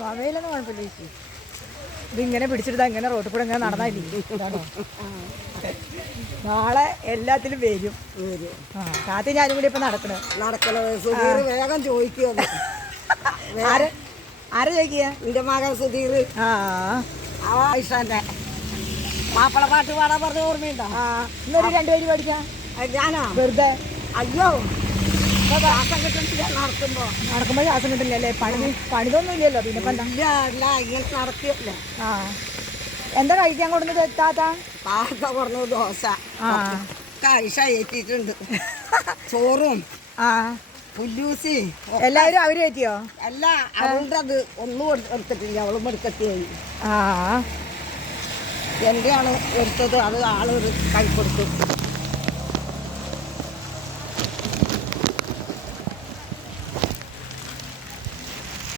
മൊബൈലൊന്നും കുഴപ്പമില്ല ചേച്ചി. ഇതിങ്ങനെ പിടിച്ചിട്ട് എങ്ങനെ റോട്ടിൽ കൂടെ ഇങ്ങനെ നടന്നായില്ലേ. നാളെ എല്ലാത്തിലും വരും. കാത്തി ഞാനും കൂടി ഇപ്പൊ വേഗം ചോദിക്കുമോ? ആരെ ചോദിക്കുക? എന്റെ മകൻ സുധീർ. ആയിഷാന്റെ മാപ്പിള പാട്ട് പാടാൻ പറഞ്ഞ ഓർമ്മയുണ്ടോ? ഇന്നൊരു രണ്ടുപേര് പഠിക്കാം. ഞാനാ വെറുതെ അയ്യോ ശ്വാസം കിട്ടുന്നില്ല. നടക്കുമ്പോ ശ്വാസം കിട്ടില്ലല്ലേ? പണിതൊന്നും ഇല്ലല്ലോ. പിന്നെ ഇങ്ങനെ നടത്തിയല്ലേ. എന്താ കഴിക്കാൻ കൊടുക്കുന്നത്? താത്ത പറഞ്ഞു ദോശ. ആയിഷ ഏറ്റിട്ടുണ്ട്. ചോറും പുല്ലൂസി എല്ലാവരും അവര് കയറ്റിയോ? അല്ല, അവളുടെ അത് ഒന്നും എടുത്തിട്ടില്ല. അവളും എടുക്കത്തിയായി. എന്റെയാണ് എടുത്തത്. അത് ആളൊരു കൈ കൊടുത്തു.